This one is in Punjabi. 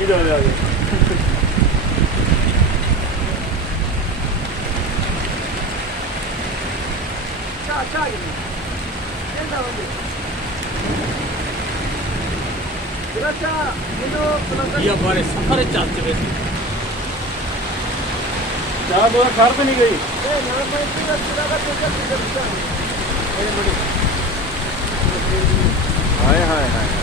ਸਪੀਡ ਆ ਗਿਆ ਇਹ ਬਾਰੇ ਸਫਰ ਚੱਲ ਚਵੇ ਚਾਹ ਦੋ ਖੜ ਤੇ ਨਹੀਂ ਗਈ ਹਾਏ ਹਾਏ ਹਾਏ